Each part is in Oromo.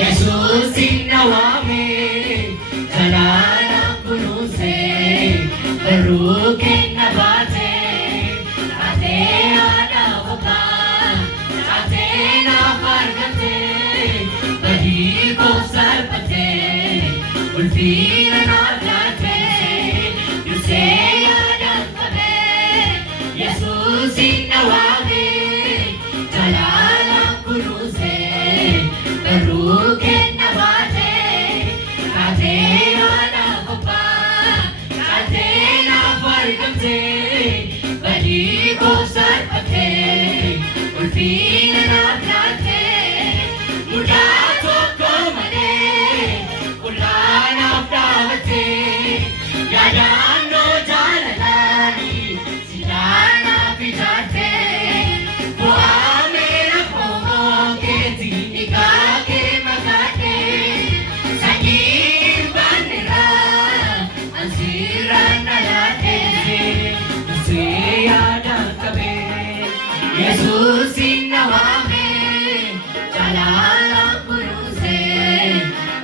Yesusin nawami jalala kunuse barukin nabate ate ada bapa ate na fargate badi ko sarpate ulfina na gate you say ada kabe Yesusin nawami jalala kunuse barukin nabate ate ada bapa ate na fargate badi ko sarpate ulfina na gate muda toko mane ulana pavate yadano jalalani sidana pijate wo amera pomo ke tinika ke magate sagin banera ansiran nalate se yada kabe Yesusin nawame jalala kuruse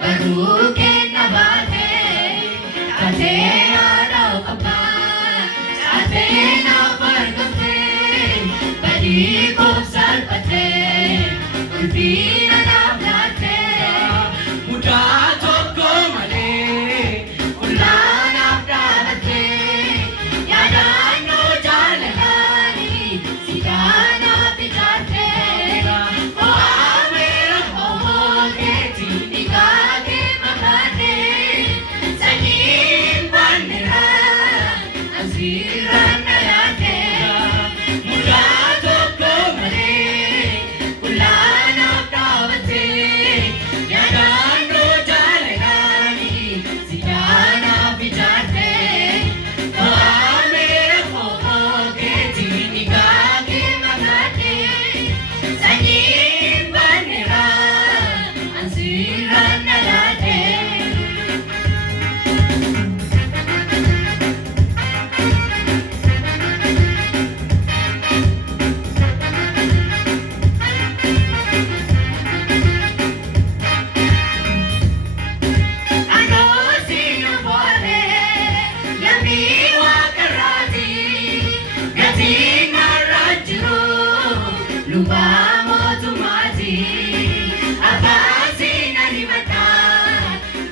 barukin nabate ate ada bapa ate na fargate badi ko salpate ulfina na blate muda toko male ulana pravate yadano jalalani sidana pijate o amera pomo ke tinika ke magane sagin banera ansiran nalate muda toko male ulana pravate yadano jalalani sidana pijate o amera pomo ke tinika ke magane sagin banera ansiran nalate Ano sino pole yamiwa karati gating marajuro lubamo tumati abasi nalimata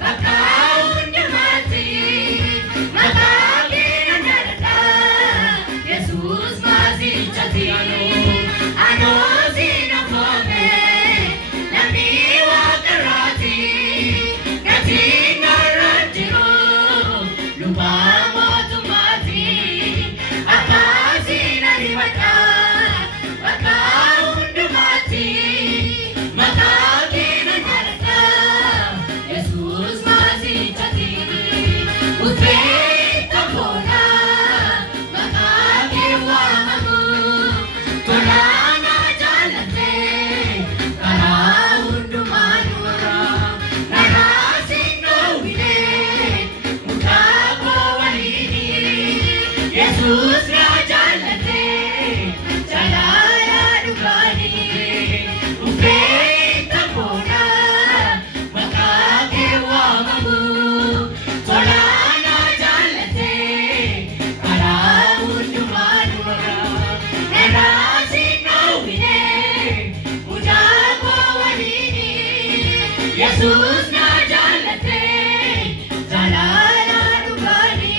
bakaun yamati makakina narata Jesus masichati ano sino pole yamiwa karati gating marajuro lubamo tumati abasi nalimata bakaun dumati makakina narata Jesus masichati utweta bona makakiwa magu tolana jalate karaun dumanura narasino wile mutako walini Jesus rajalate jalaya dugani upeta bona makakiwa magu tolana jalate karaun dumanura narasino wile mutako walini Jesus na jalate jalala dugani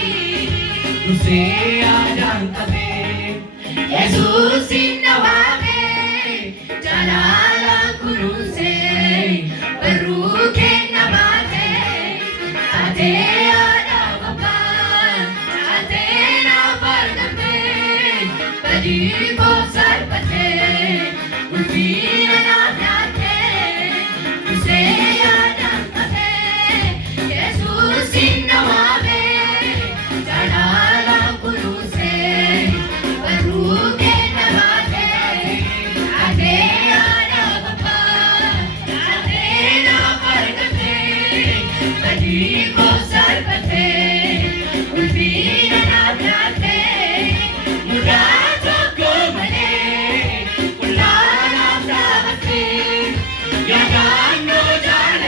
tuse adang kabe Yesusin nawame jalala kuruse barukin nabate ate ada bapa ate na fargate badi ko sarpate ulfina na blate tuse adang kabe Yesusin nawame jalala kuruse barukin nabate ate ada bapa ate na fargate badi ko sarpate ulfina na blate muda toko male ulana pravate yadano jala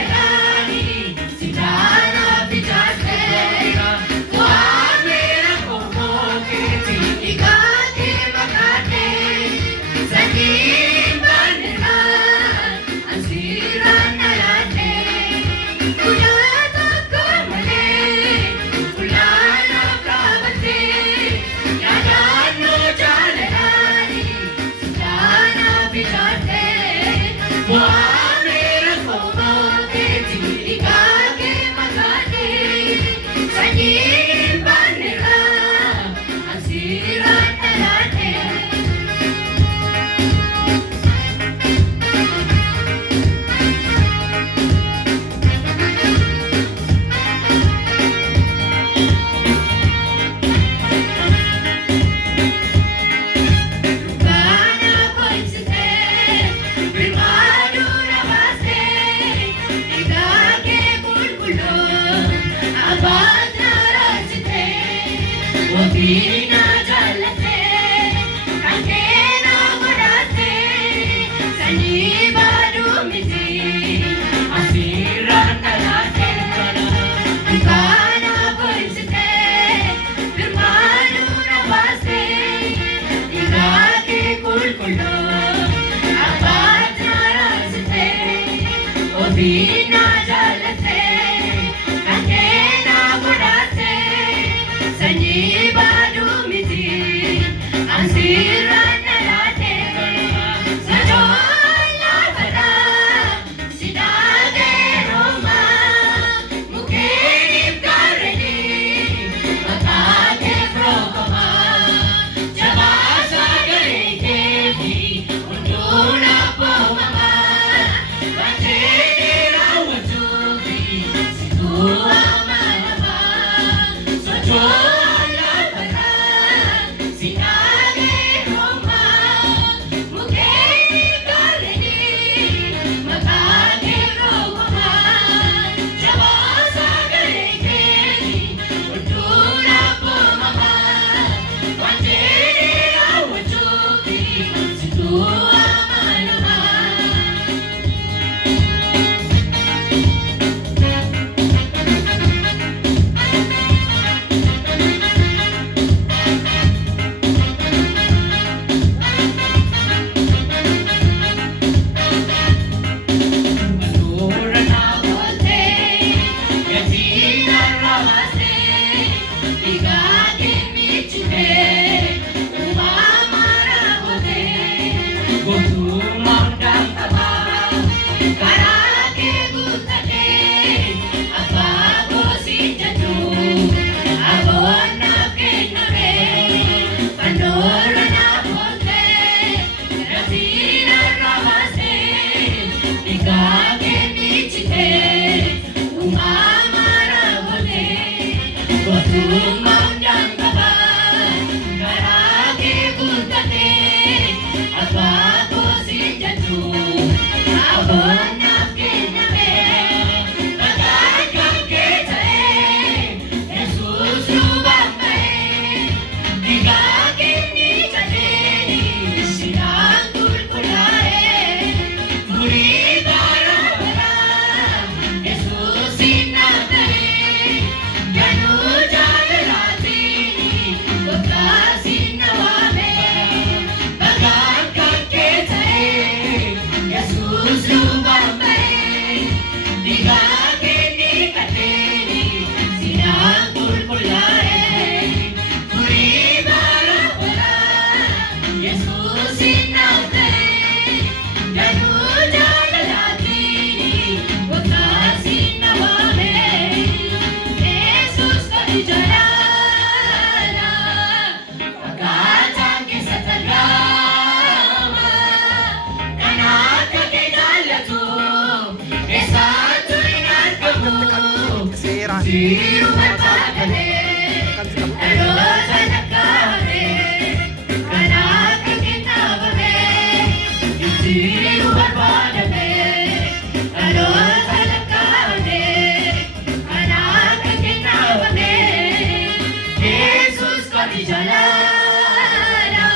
Ofina jalate, kantena godate, sani badu miti, asira nalate kana, kana boisite, firmanu nabaste, igake kulkulo, abat narasite, ofina jalate, kantena godate, sani badu miti, asira nalate kana, sajola bara, sidage roma, mukeri karni, makate prokama, jabasa gareke di, unduna pomama, vajene rawatubi, situa manama, sajola bara, sidage roma, mukeri karni, makate prokama, jabasa gareke di, unduna pomama, vajene rawatubi, situa manama. Madurana bolte, yazina rawase, digage michute, umamara bote, gotu mandang taba, karake gutate, apago sinjatu, abona kenave, pandorana bolte, yazina rawase, digage michute, umamara bote, gotu mandang taba, karake gutate, apago sinjatu, abona kenave, bagagam ketae, Jesus lubambae, digage nichate, sinang kulkulae, muri bara bara, Jesus sinatae, janu jalalati, kota sinawame, bagagam ketae, Jesus lubambae, digage nikate, sinang kulkulae, muri bara bara, Jesus sinatae, janu jalalati, kota sinawame, Jesus kadijalala, pagkatang kisatagama, kanaka kidalatu, esatu inarkamu, Kasiran. siru matadale, alota nakare, kanaka kinabame, siru matadale, alota nakare, kanaka kinabame, Jesus kadijalala,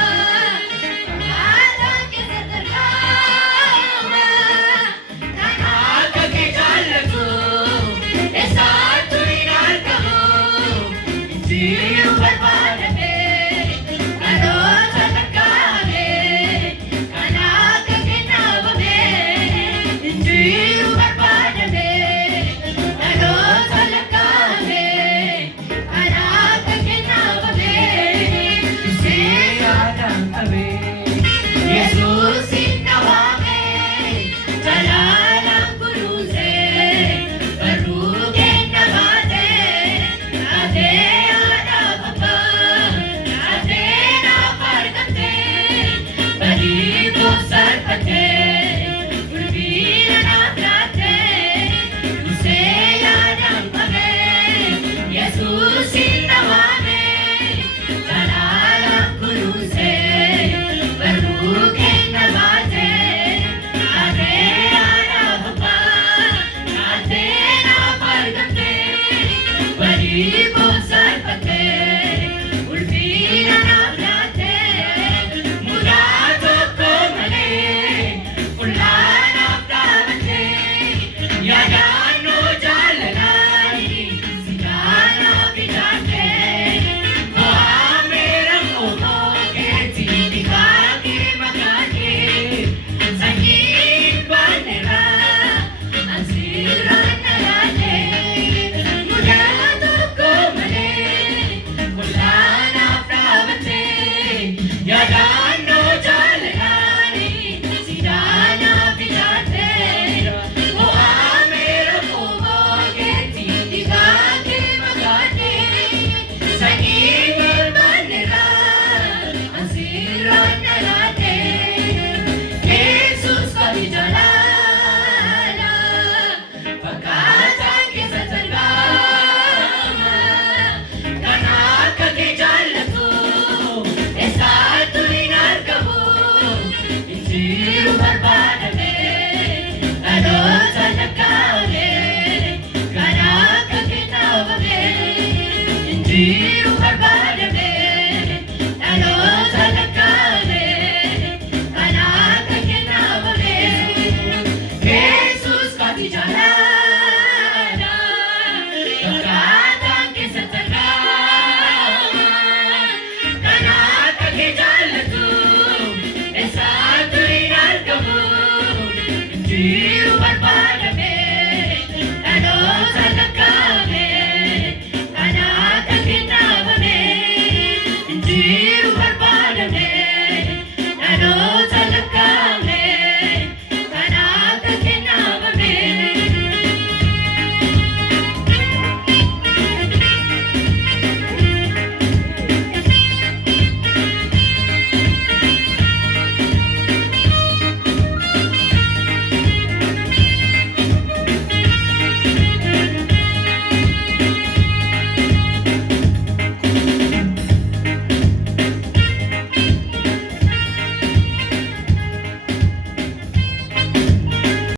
pagkatang kisatagama, kanaka kidalatu, esatu inarkamu, siru matadale, alota nakare, kanaka kinabame, siru matadale, alota nakare, kanaka kinabame, siyadang tabi, Jesus sinawame, jalalang kuruse, barugen nabate, ate adababa, ate napargante, balibo sarpate, ulvina natrate, jaalala.